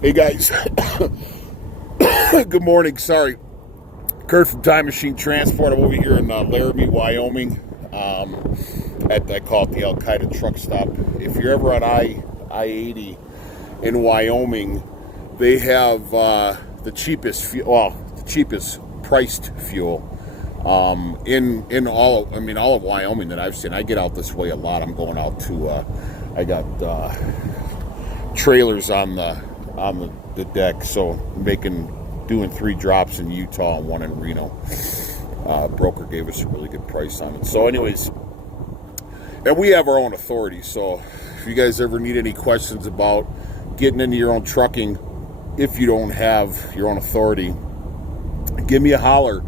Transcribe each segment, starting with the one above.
Hey guys, good morning. Sorry, Kurt from Time Machine Transport. I'm over here in Laramie, Wyoming. I call it the Al Qaeda truck stop. If you're ever on I-80 in Wyoming, they have the cheapest fuel, well, the cheapest priced fuel in all of Wyoming that I've seen. I get out this way a lot. I'm going out to I got trailers on the deck, so doing 3 drops in Utah and 1 in Reno. Broker gave us a really good price on it. So anyways, and we have our own authority, so if you guys ever need any questions about getting into your own trucking, if you don't have your own authority, give me a holler.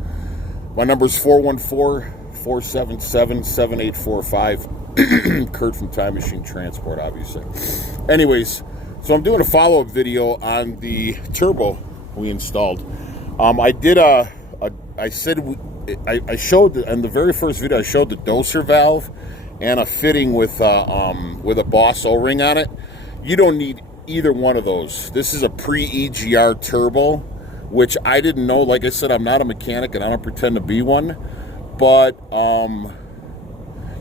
My number is 414-477-7845. Kurt from Time Machine Transport, obviously. Anyways, so I'm doing a follow-up video on the turbo we installed. I showed in the very first video, I showed the doser valve and a fitting with a Boss O-ring on it. You don't need either one of those. This is a pre-EGR turbo, which I didn't know. Like I said, I'm not a mechanic and I don't pretend to be one, but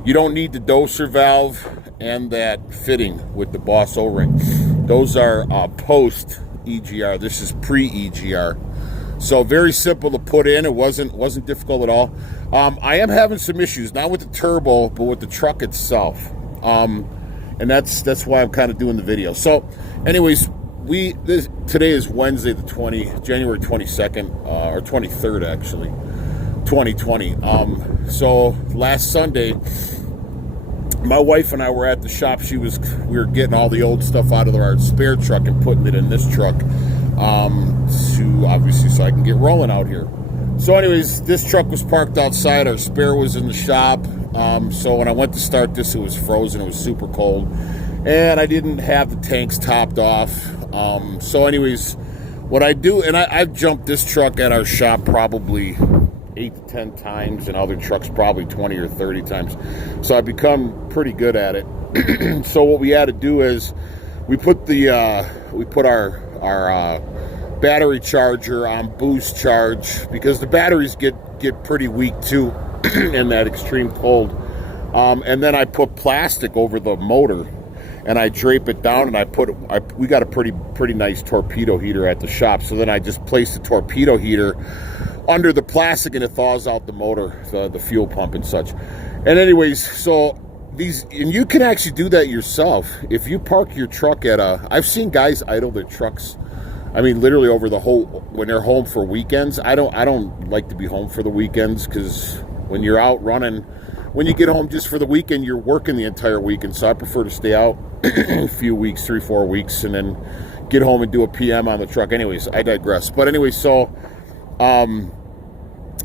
you don't need the doser valve and that fitting with the Boss O-ring. Those are post EGR. This is pre-EGR. So very simple to put in. It wasn't difficult at all. I am having some issues, not with the turbo, but with the truck itself. And that's why I'm kind of doing the video. So anyways, today is Wednesday January 22nd, or 23rd actually, 2020. So last Sunday, my wife and I were at the shop. We were getting all the old stuff out of our spare truck and putting it in this truck, so I can get rolling out here. So anyways, this truck was parked outside. Our spare was in the shop. So when I went to start this, it was frozen. It was super cold, and I didn't have the tanks topped off. So anyways, what I do, and I've jumped this truck at our shop probably 8 to 10 times, and other trucks probably 20 or 30 times. So I've become pretty good at it. So what we had to do is we put our battery charger on boost charge, because the batteries get pretty weak too in that extreme cold. And then I put plastic over the motor and I drape it down, and we got a pretty nice torpedo heater at the shop. So then I just place the torpedo heater under the plastic and it thaws out the motor, the fuel pump and such. And anyways, so and you can actually do that yourself. If you park your truck I've seen guys idle their trucks, literally over the when they're home for weekends. I don't like to be home for the weekends, because when you're out running, when you get home just for the weekend, you're working the entire weekend. So I prefer to stay out a few weeks, 3-4 weeks, and then get home and do a PM on the truck. Anyways, I digress. But anyway, so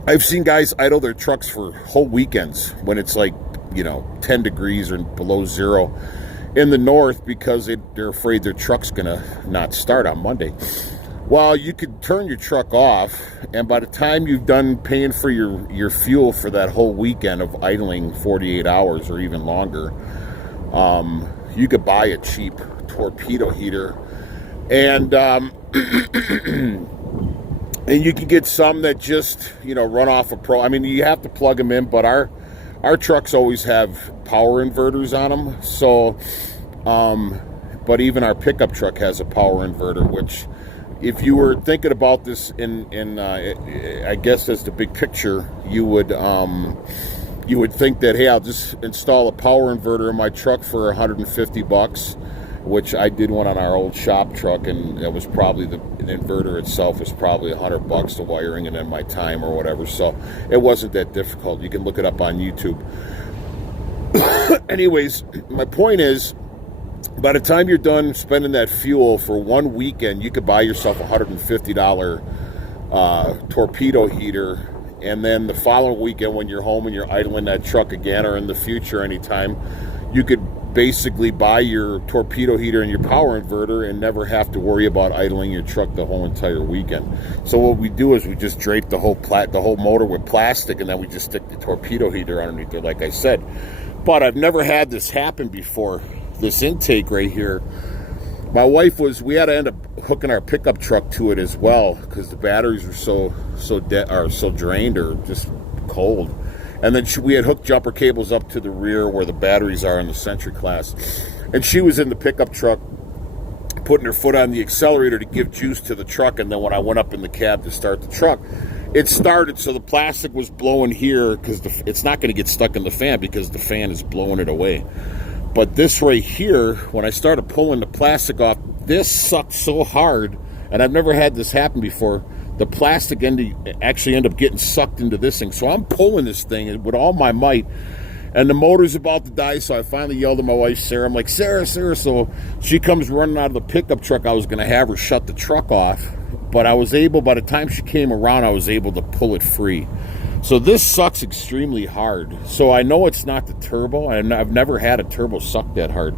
I've seen guys idle their trucks for whole weekends when it's like 10 degrees or below zero in the north, because they're afraid their truck's gonna not start on Monday. Well, you could turn your truck off, and by the time you've done paying for your fuel for that whole weekend of idling 48 hours or even longer, you could buy a cheap torpedo heater, and and you can get some that just run off a pro. You have to plug them in, but our trucks always have power inverters on them. So, but even our pickup truck has a power inverter, which, if you were thinking about this I guess as the big picture, you would think that, hey, I'll just install a power inverter in my truck for $150, which I did one on our old shop truck, and that was probably the inverter itself was probably $100, the wiring and then my time or whatever. So it wasn't that difficult. You can look it up on YouTube. Anyways, my point is, by the time you're done spending that fuel for one weekend, you could buy yourself a $150 torpedo heater, and then the following weekend when you're home and you're idling that truck again, or in the future anytime, you could basically buy your torpedo heater and your power inverter and never have to worry about idling your truck the whole entire weekend. So what we do is we just drape the whole motor with plastic, and then we just stick the torpedo heater underneath it, like I said. But I've never had this happen before. This intake right here, my wife we had to end up hooking our pickup truck to it as well because the batteries were so drained or just cold. And then we had hooked jumper cables up to the rear where the batteries are in the Century class. And she was in the pickup truck putting her foot on the accelerator to give juice to the truck. And then when I went up in the cab to start the truck, it started, so the plastic was blowing here because it's not going to get stuck in the fan because the fan is blowing it away. But this right here, when I started pulling the plastic off, this sucked so hard, and I've never had this happen before. The plastic actually ended up getting sucked into this thing. So I'm pulling this thing with all my might, and the motor's about to die, so I finally yelled at my wife, Sarah. I'm like, Sarah. So she comes running out of the pickup truck. I was going to have her shut the truck off, but I was able, by the time she came around, I was able to pull it free. So this sucks extremely hard. So I know it's not the turbo. I've never had a turbo suck that hard.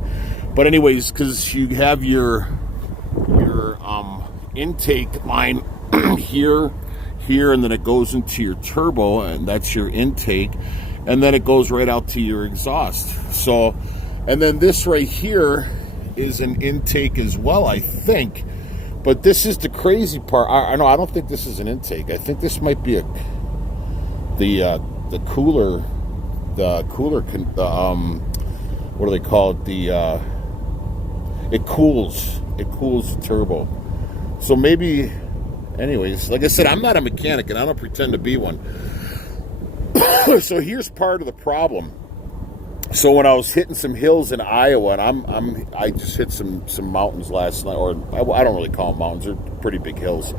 But anyways, because you have your intake line here, and then it goes into your turbo, and that's your intake. And then it goes right out to your exhaust. So, and then this right here is an intake as well, I think. But this is the crazy part. I don't think this is an intake. I think this might be the cooler. What do they call it? It cools the turbo. So maybe, anyways, like I said, I'm not a mechanic and I don't pretend to be one. So here's part of the problem. So when I was hitting some hills in Iowa, and I just hit some mountains last night, or I don't really call them mountains, they're pretty big hills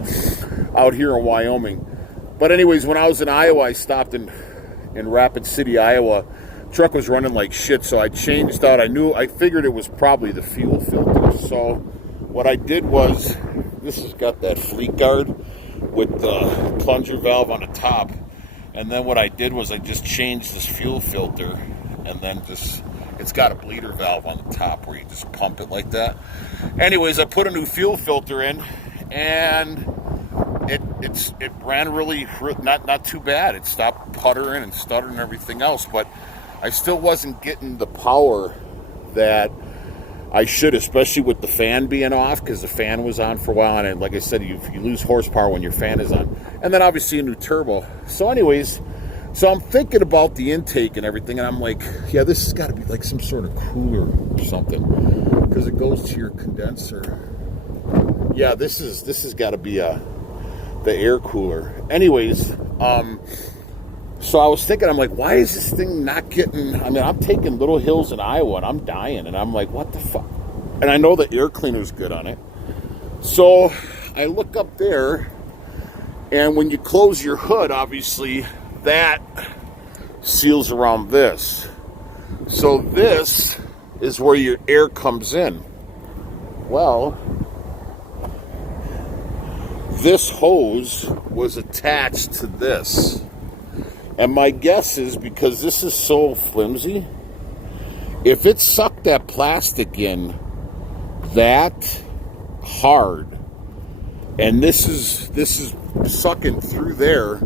out here in Wyoming. But anyways, when I was in Iowa, I stopped in Rapid City, Iowa. Truck was running like shit, so I changed out. I figured it was probably the fuel filter. So what I did was, this has got that fleet guard with the plunger valve on the top. And then what I did was I just changed this fuel filter, and then it's got a bleeder valve on the top where you just pump it like that. Anyways, I put a new fuel filter in, and it ran really not too bad. It stopped puttering and stuttering and everything else, but I still wasn't getting the power that I should, especially with the fan being off, because the fan was on for a while, and like I said, you lose horsepower when your fan is on. And then obviously a new turbo. So anyways, so I'm thinking about the intake and everything, and I'm like, yeah, this has got to be like some sort of cooler or something, because it goes to your condenser. Yeah, this has got to be the air cooler. Anyways, so I was thinking, I'm like, why is this thing not getting, I mean, I'm taking little hills in Iowa and I'm dying, and I'm like, what the fuck? And I know the air cleaner's good on it. So I look up there, and when you close your hood, obviously that seals around this. So this is where your air comes in. Well, this hose was attached to this. And my guess is, because this is so flimsy, if it sucked that plastic in that hard, and this is sucking through there,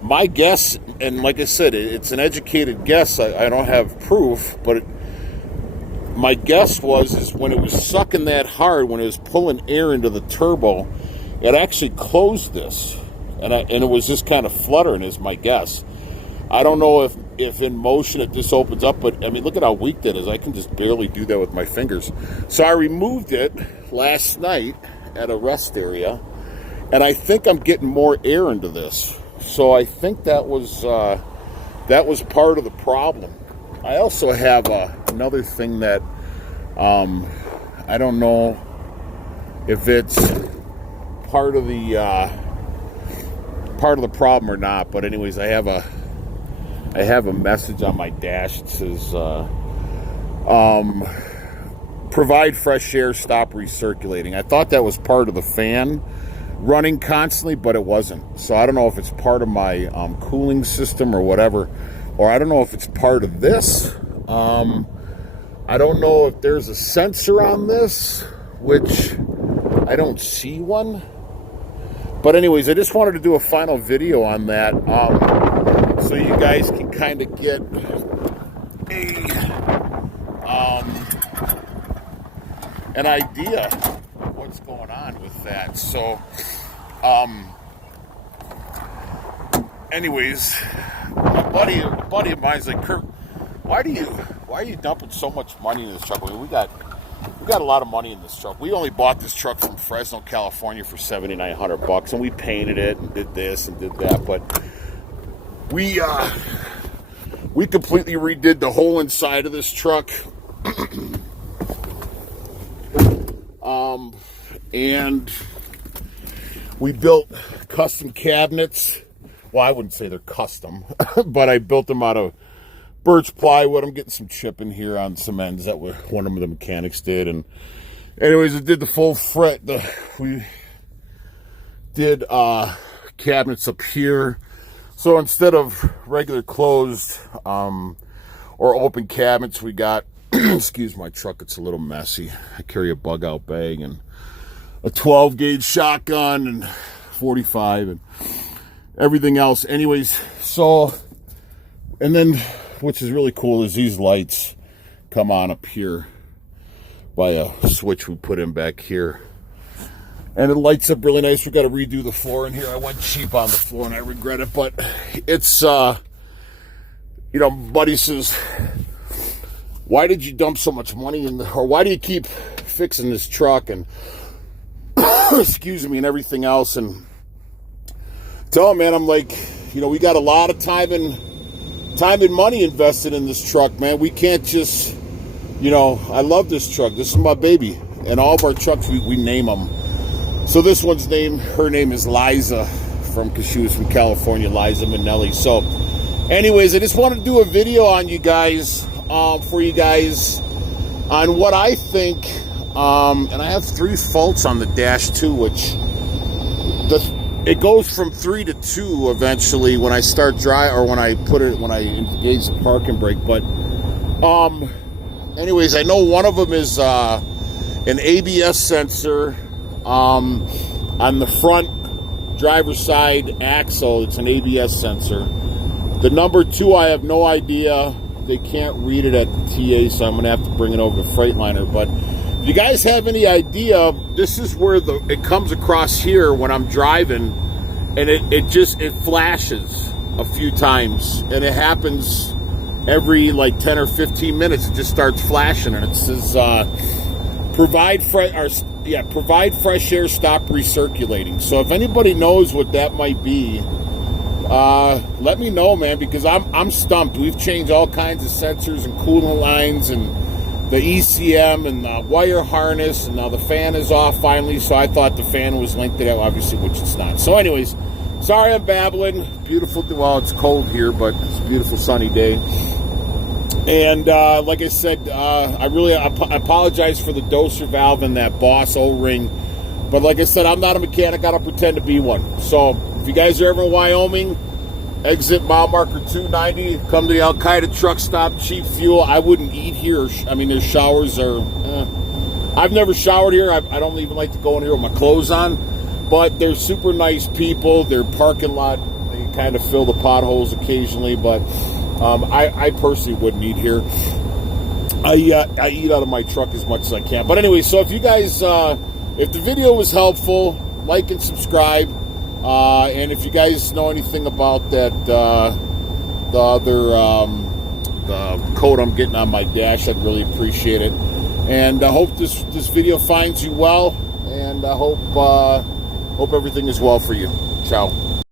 my guess, and like I said, it's an educated guess, I don't have proof, but my guess is when it was sucking that hard, when it was pulling air into the turbo, it actually closed this. And it was just kind of fluttering, is my guess. I don't know if in motion it just opens up, but I mean, look at how weak that is. I can just barely do that with my fingers. So I removed it last night at a rest area, and I think I'm getting more air into this. So I think that was part of the problem. I also have another thing that I don't know if it's part of the problem or not, but anyways, I have a message on my dash that says provide fresh air, stop recirculating. I thought that was part of the fan running constantly, but it wasn't. So I don't know if it's part of my cooling system or whatever, or I don't know if it's part of this. I don't know if there's a sensor on this, which I don't see one. But anyways, I just wanted to do a final video on that, so you guys can kind of get an idea what's going on with that. So, anyways, a buddy of mine's like, Kurt, why are you dumping so much money in this truck? I mean, we got a lot of money in this truck. We only bought this truck from Fresno, California for $7,900, and we painted it and did this and did that. But we completely redid the whole inside of this truck. And we built custom cabinets. Well, I wouldn't say they're custom, but I built them out of birch plywood. I'm getting some chip in here on some ends that one of the mechanics did. And anyways, I did the full fret. We did cabinets up here. So instead of regular closed or open cabinets, we got, excuse my truck, it's a little messy. I carry a bug out bag and a 12 gauge shotgun and 45 and everything else. Anyways, so, and then which is really cool is these lights come on up here by a switch we put in back here. And it lights up really nice. We got to redo the floor in here. I went cheap on the floor and I regret it, but it's, you know, buddy says, why did you dump so much money in or why do you keep fixing this truck and excuse me and everything else? And tell him, man, I'm like, you know, we got a lot of time and money invested in this truck, man. We can't just, you know, I love this truck. This is my baby. And all of our trucks, we name them. So this one's her name is Liza because she was from California, Liza Minnelli. So anyways, I just wanted to do a video on you guys, for you guys on what I think, and I have 3 faults on the dash too, which it goes from 3 to 2 eventually when I start when I engage the parking brake. But anyways, I know one of them is an ABS sensor on the front driver's side axle. It's an ABS sensor. The number 2, I have no idea. They can't read it at the TA, so I'm gonna have to bring it over to Freightliner. But if you guys have any idea, this is where it comes across here when I'm driving, and it flashes a few times, and it happens every like 10 or 15 minutes. It just starts flashing, and it says provide fresh air, stop recirculating. So if anybody knows what that might be, let me know, man, because I'm stumped. We've changed all kinds of sensors and coolant lines and the ECM and the wire harness, and now the fan is off finally. So I thought the fan was linked to that, obviously, which it's not. So anyways, sorry I'm babbling. Beautiful, well, it's cold here, but it's a beautiful sunny day. And like I said, I apologize for the doser valve and that Boss O-ring. But like I said, I'm not a mechanic. I don't pretend to be one. So if you guys are ever in Wyoming, exit mile marker 290, come to the Al-Qaeda truck stop, cheap fuel. I wouldn't eat here. I mean, their showers are, I've never showered here. I don't even like to go in here with my clothes on. But they're super nice people. Their parking lot, they kind of fill the potholes occasionally. But I personally wouldn't eat here. I eat out of my truck as much as I can. But anyway, so if you guys, if the video was helpful, like and subscribe. And if you guys know anything about that, the other the code I'm getting on my dash, I'd really appreciate it. And I hope this video finds you well, and I hope everything is well for you. Ciao.